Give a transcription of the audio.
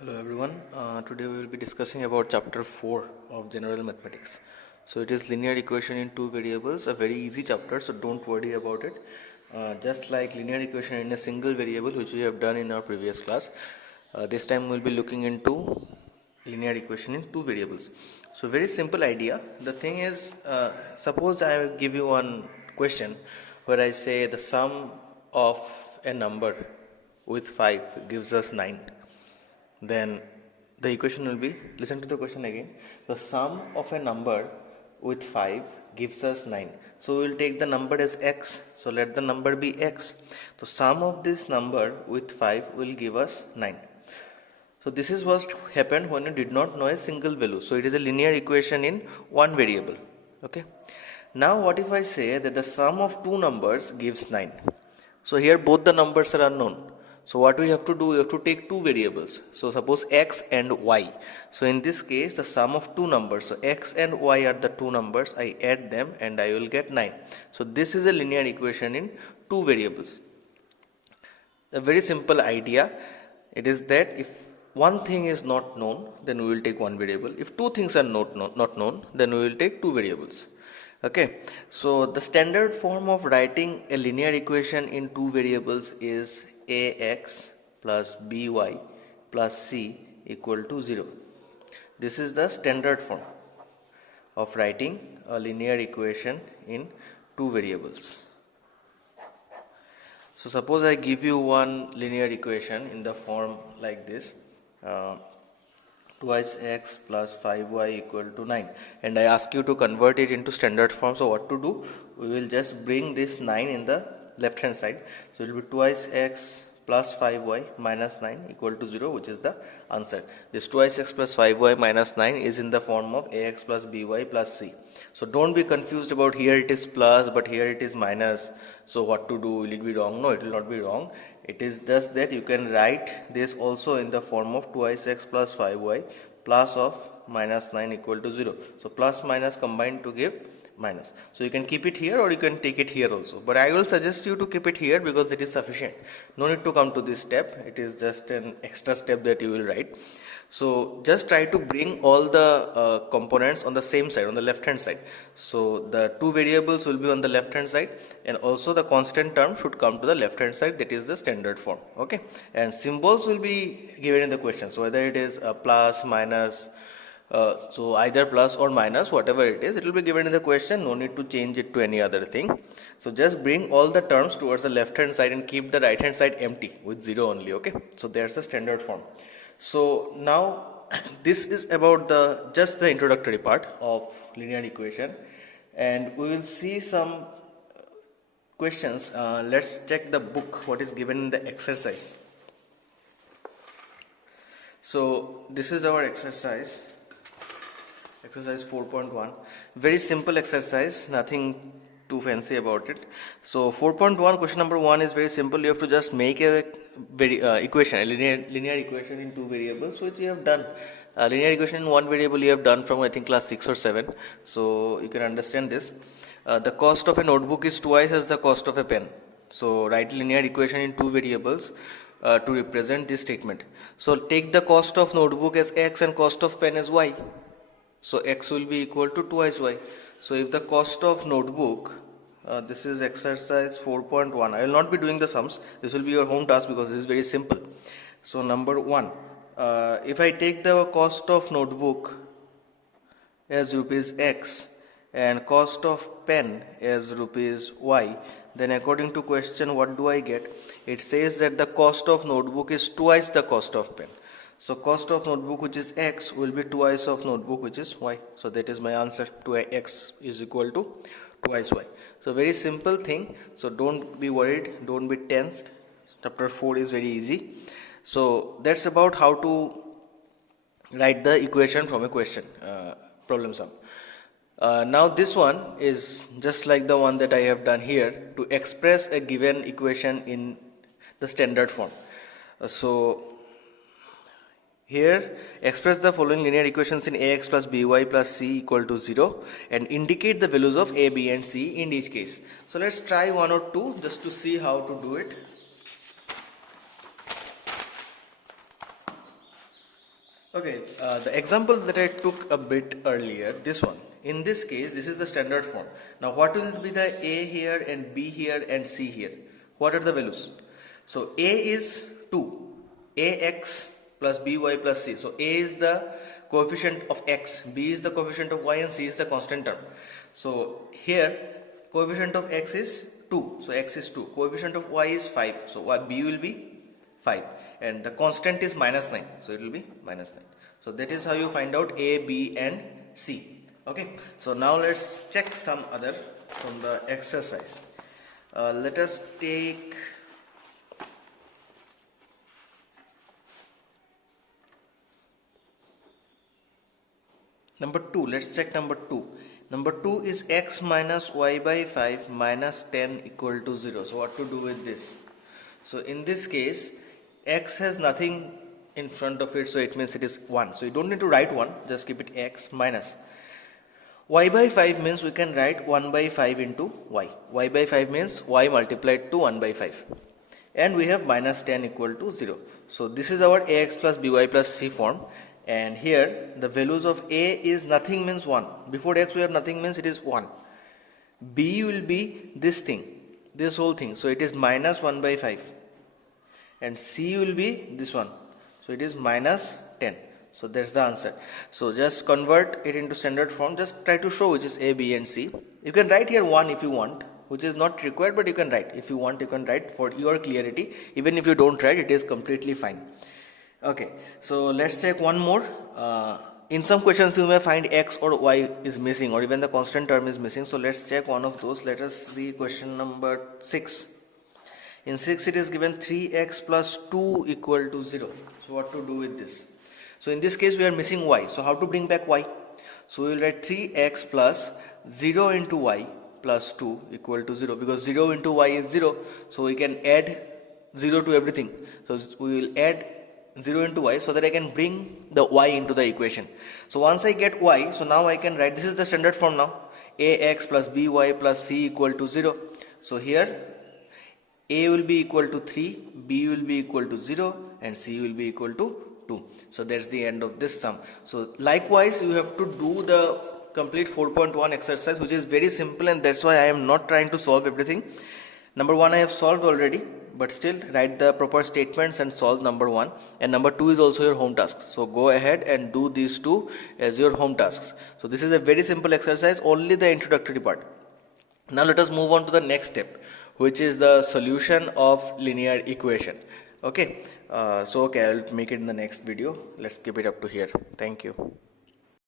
Hello everyone. Today we will be discussing about chapter 4 of general mathematics. So it is linear equation in two variables, a very easy chapter, so don't worry about it. Just like linear equation in a single variable which we have done in our previous class, this time we'll be looking into linear equation in two variables. So very simple idea. The thing is, suppose I give you one question where I say the sum of a number with 5 gives us 9. Then the equation will be, listen to the question again, the sum of a number with 5 gives us 9. So we will take the number as x, so let the number be x. The sum of this number with 5 will give us 9. So this is what happened when you did not know a single value. So it is a linear equation in one variable. Okay. Now what if I say that the sum of two numbers gives 9? So here both the numbers are unknown. So what we have to do, we have to take two variables. So suppose x and y. So in this case the sum of two numbers. So x and y are the two numbers. I add them and I will get 9. So this is a linear equation in two variables. A very simple idea. It is that if one thing is not known, then we will take one variable. If two things are not known, then we will take two variables. Okay, so the standard form of writing a linear equation in two variables is ax plus by plus c equal to 0. This is the standard form of writing a linear equation in two variables. So suppose I give you one linear equation in the form like this, twice x plus 5y equal to 9, and I ask you to convert it into standard form. So what to do? We will just bring this 9 in the left hand side. So it will be twice x plus 5y minus 9 equal to 0, which is the answer. This twice x plus 5y minus 9 is in the form of ax plus by plus c. So don't be confused about here it is plus but here it is minus. So what to do? Will it be wrong? No, it will not be wrong. It is just that you can write this also in the form of twice x plus 5y plus of minus 9 equal to 0. So plus minus combined to give minus. So you can keep it here or you can take it here also. But I will suggest you to keep it here because it is sufficient. No need to come to this step. It is just an extra step that you will write. So just try to bring all the components on the same side, on the left hand side. So the two variables will be on the left hand side and also the constant term should come to the left hand side. That is the standard form. Okay, and symbols will be given in the question. So whether it is a plus, minus, so either plus or minus, whatever it is, it will be given in the question. No need to change it to any other thing. So just bring all the terms towards the left hand side and keep the right hand side empty with 0 only. Okay, so there's the standard form. So now this is about just the introductory part of linear equation, and we will see some questions. Let's check the book, what is given in the exercise. So this is our exercise 4.1. Very simple exercise, nothing too fancy about it. So 4.1, question number 1 is very simple. You have to just make a equation, a linear equation in two variables, which you have done. Linear equation in one variable you have done from I think class 6 or 7. So you can understand this. The cost of a notebook is twice as the cost of a pen. So write linear equation in two variables to represent this statement. So take the cost of notebook as x and cost of pen as y. So x will be equal to twice y. So if the cost of notebook, this is exercise 4.1. I will not be doing the sums. This will be your home task because this is very simple. So number 1, if I take the cost of notebook as rupees x and cost of pen as rupees y, then according to question what do I get? It says that the cost of notebook is twice the cost of pen. So cost of notebook, which is x, will be twice of notebook, which is y. So that is my answer. To x is equal to twice y. So very simple thing. So don't be worried, don't be tensed. Chapter 4 is very easy. So that's about how to write the equation from a question, problem sum. Now this one is just like the one that I have done here, to express a given equation in the standard form. So here express the following linear equations in ax plus by plus c equal to 0 and indicate the values of a, b and c in each case. So let's try one or two just to see how to do it. Okay, the example that I took a bit earlier, this one. In this case, this is the standard form. Now, what will be the A here and B here and C here? What are the values? So, A is 2, AX plus BY plus C. So, A is the coefficient of X, B is the coefficient of Y, and C is the constant term. So, here, coefficient of X is 2. So, X is 2. Coefficient of Y is 5. So, B will be 5, and the constant is minus 9, so it will be minus 9. So that is how you find out A, B and C. Okay, so now let's check some other from the exercise. Let us take number 2. Let's check number 2. Number 2 is x minus y by 5 minus 10 equal to 0. So what to do with this? So in this case, x has nothing in front of it, so it means it is 1. So you don't need to write 1, just keep it x minus. Y by 5 means we can write 1 by 5 into y. Y by 5 means y multiplied to 1 by 5. And we have minus 10 equal to 0. So this is our ax plus by plus c form. And here the values of a is nothing means 1. Before x we have nothing means it is 1. B will be this thing, this whole thing. So it is minus 1 by 5. And C will be this one, so it is minus 10. So that's the answer. So just convert it into standard form, just try to show which is A, B and C. You can write here 1 if you want, which is not required, but you can write. If you want, you can write for your clarity. Even if you don't write, it is completely fine. Okay, so let's check one more. In some questions you may find x or y is missing, or even the constant term is missing. So let's check one of those. Let us see question number 6. In 6 it is given 3x plus 2 equal to 0. So what to do with this? So in this case we are missing y. So how to bring back y? So we will write 3x plus 0 into y plus 2 equal to 0, because 0 into y is 0. So we can add 0 to everything. So we will add 0 into y so that I can bring the y into the equation. So once I get y, so now I can write, this is the standard form now, ax plus by plus c equal to 0. So here A will be equal to 3, B will be equal to 0 and C will be equal to 2. So that's the end of this sum. So likewise you have to do the complete 4.1 exercise, which is very simple, and that's why I am not trying to solve everything. Number 1 I have solved already, but still write the proper statements and solve number 1, and number 2 is also your home task. So go ahead and do these two as your home tasks. So this is a very simple exercise, only the introductory part. Now let us move on to the next step, which is the solution of linear equation. Okay, I'll make it in the next video. Let's keep it up to here. Thank you.